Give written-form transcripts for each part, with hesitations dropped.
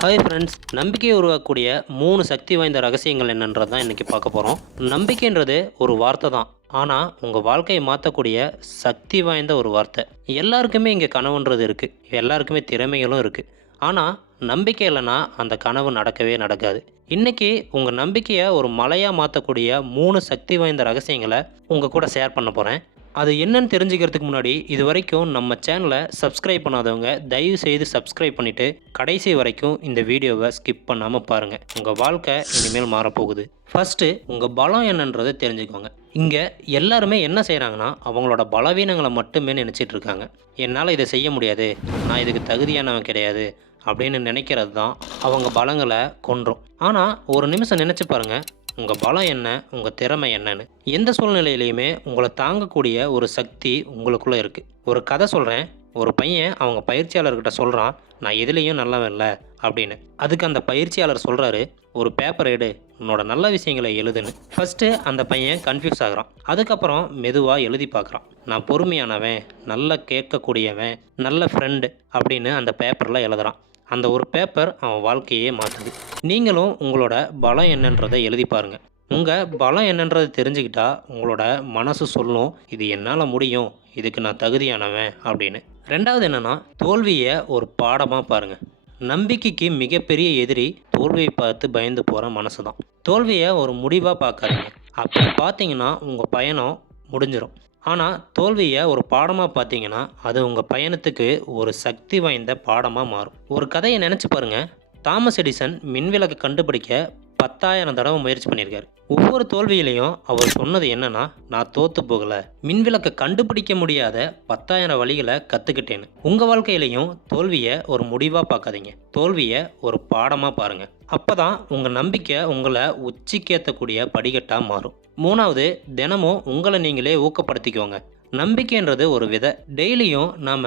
Hi friends, நம்பிக்கையை உருவாக்கக்கூடிய 3 சக்தி வாய்ந்த ரகசியங்கள் என்னன்றது தான் இன்றைக்கி பார்க்க போகிறோம். நம்பிக்கைன்றது ஒரு வார்த்தை தான், ஆனால் உங்கள் வாழ்க்கையை மாற்றக்கூடிய சக்தி வாய்ந்த ஒரு வார்த்தை. எல்லாருக்குமே இங்கே கனவுன்றது இருக்குது, எல்லாருக்குமே திறமைகளும் இருக்குது. ஆனால் நம்பிக்கை இல்லைன்னா அந்த கனவு நடக்கவே நடக்காது. இன்றைக்கி உங்கள் நம்பிக்கையை ஒரு மலையாக மாற்றக்கூடிய 3 சக்தி வாய்ந்த ரகசியங்களை உங்கள் கூட ஷேர் பண்ண போகிறேன். அது என்னன்னு தெரிஞ்சுக்கிறதுக்கு முன்னாடி இது வரைக்கும் நம்ம சேனலை சப்ஸ்கிரைப் பண்ணாதவங்க தயவு செய்து சப்ஸ்கிரைப் பண்ணிவிட்டு கடைசி வரைக்கும் இந்த வீடியோவை ஸ்கிப் பண்ணாமல் பாருங்கள். உங்கள் வாழ்க்கை இனிமேல் மாறப்போகுது. ஃபஸ்ட்டு உங்கள் பலம் என்னன்றதை தெரிஞ்சுக்கோங்க. இங்கே எல்லாருமே என்ன செய்கிறாங்கன்னா அவங்களோட பலவீனங்களை மட்டுமே நினச்சிட்டு இருக்காங்க. என்னால் இதை செய்ய முடியாது, நான் இதுக்கு தகுதியானவன் கிடையாது அப்படின்னு நினைக்கிறது தான் அவங்க பலங்களை கொன்றும். ஆனால் ஒரு நிமிஷம் நினச்சி பாருங்கள், உங்கள் பலம் என்ன, உங்கள் திறமை என்னன்னு. எந்த சூழ்நிலையிலையுமே உங்களை தாங்கக்கூடிய ஒரு சக்தி உங்களுக்குள்ளே இருக்குது. ஒரு கதை சொல்கிறேன். ஒரு பையன் அவங்க பயிற்சியாளர்கிட்ட சொல்கிறான், நான் எதுலேயும் நல்லவன் இல்லை அப்படின்னு. அதுக்கு அந்த பயிற்சியாளர் சொல்கிறாரு, ஒரு பேப்பர் எடு, உன்னோட நல்ல விஷயங்களை எழுதுன்னு. ஃபஸ்ட்டு அந்த பையன் கன்ஃபியூஸ் ஆகிறான். அதுக்கப்புறம் மெதுவாக எழுதி பார்க்குறான். நான் பொறுமையானவன், நல்ல கேட்கக்கூடியவன், நல்ல ஃப்ரெண்டு அப்படின்னு அந்த பேப்பரில் எழுதுகிறான். அந்த ஒரு பேப்பர் அவன் வாழ்க்கையே மாற்றுது. நீங்களும் உங்களோட பலம் என்னன்றதை எழுதி பாருங்கள். உங்கள் பலம் என்னன்றதை தெரிஞ்சுக்கிட்டா உங்களோட மனசு சொல்லும், இது என்னால் முடியும், இதுக்கு நான் தகுதியானவன் அப்படின்னு. ரெண்டாவது என்னென்னா, தோல்வியை ஒரு பாடமாக பாருங்கள். நம்பிக்கைக்கு மிகப்பெரிய எதிரி தோல்வியை பார்த்து பயந்து போகிற மனசு தான். தோல்வியை ஒரு முடிவாக பார்க்காதீங்க. அப்படி பார்த்தீங்கன்னா உங்கள் பயணம் முடிஞ்சிடும். ஆனால் தோல்வியை ஒரு பாடமாக பார்த்தீங்கன்னா அது உங்கள் பயணத்துக்கு ஒரு சக்தி வாய்ந்த பாடமாக மாறும். ஒரு கதையை நினச்சி பாருங்கள். தாமஸ் எடிசன் மின்விளக்கை கண்டுபிடிக்க 10,000 தடவை முயற்சி பண்ணியிருக்காரு. ஒவ்வொரு தோல்வியிலையும் அவர் சொன்னது என்னன்னா, நான் தோற்று போகலை, மின்விளக்கை கண்டுபிடிக்க முடியாத 10,000 வழிகளை கற்றுக்கிட்டேன்னு. உங்கள் வாழ்க்கையிலையும் தோல்வியை ஒரு முடிவாக பார்க்காதீங்க, தோல்வியை ஒரு பாடமாக பாருங்கள். அப்போ தான் உங்கள் நம்பிக்கை உங்களை உச்சிக்கேற்றக்கூடிய படிக்கட்டாக மாறும். மூணாவது, தினமும் உங்களை நீங்களே ஊக்கப்படுத்திக்கோங்க. நம்பிக்கைன்றது ஒரு விதை. டெய்லியும் நாம்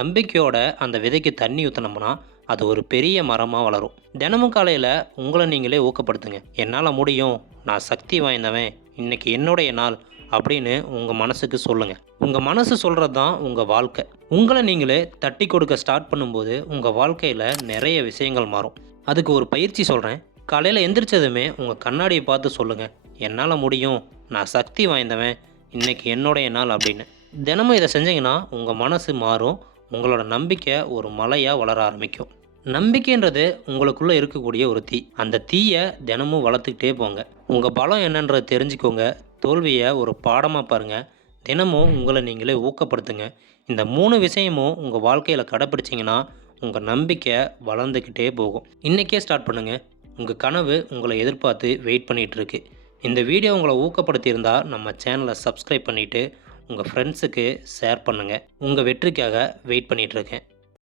நம்பிக்கையோட அந்த விதைக்கு தண்ணி ஊற்றினோம்னா அது ஒரு பெரிய மரமாக வளரும். தினமும் காலையில் உங்களை நீங்களே ஊக்கப்படுத்துங்க. என்னால் முடியும், நான் சக்தி வாய்ந்தவன், இன்னைக்கு என்னுடைய நாள் அப்படின்னு உங்கள் மனசுக்கு சொல்லுங்கள். உங்கள் மனசு சொல்கிறது தான் உங்கள் வாழ்க்கை. உங்களை நீங்களே தட்டி கொடுக்க ஸ்டார்ட் பண்ணும்போது உங்கள் வாழ்க்கையில் நிறைய விஷயங்கள் மாறும். அதுக்கு ஒரு பயிற்சி சொல்கிறேன். காலையில் எந்திரிச்சதுமே உங்கள் கண்ணாடியை பார்த்து சொல்லுங்கள், என்னால் முடியும், நான் சக்தி வாய்ந்தவன், இன்றைக்கி என்னுடைய நாள் அப்படின்னு. தினமும் இதை செஞ்சீங்கன்னா உங்கள் மனசு மாறும், உங்களோட நம்பிக்கை ஒரு மலையாக வளர ஆரம்பிக்கும். நம்பிக்கைன்றது உங்களுக்குள்ளே இருக்கக்கூடிய ஒரு தீ. அந்த தீயை தினமும் வளர்த்துக்கிட்டே போங்க. உங்கள் பலம் என்னன்றதை தெரிஞ்சுக்கோங்க. தோல்வியை ஒரு பாடமாக பாருங்கள். தினமும் உங்களை நீங்களே ஊக்கப்படுத்துங்க. இந்த 3 விஷயமும் உங்கள் வாழ்க்கையில் கடைப்பிடிச்சிங்கன்னா உங்கள் நம்பிக்கை வளர்ந்துக்கிட்டே போகும். இன்றைக்கே ஸ்டார்ட் பண்ணுங்கள். உங்கள் கனவு உங்களை எதிர்பார்த்து வெயிட் பண்ணிகிட்ருக்கு. இந்த வீடியோ உங்களை ஊக்கப்படுத்தியிருந்தால் நம்ம சேனலை சப்ஸ்கிரைப் பண்ணிவிட்டு உங்கள் ஃப்ரெண்ட்ஸுக்கு ஷேர் பண்ணுங்கள். உங்கள் வெற்றிக்காக வெயிட் பண்ணிகிட்ருக்கேன்.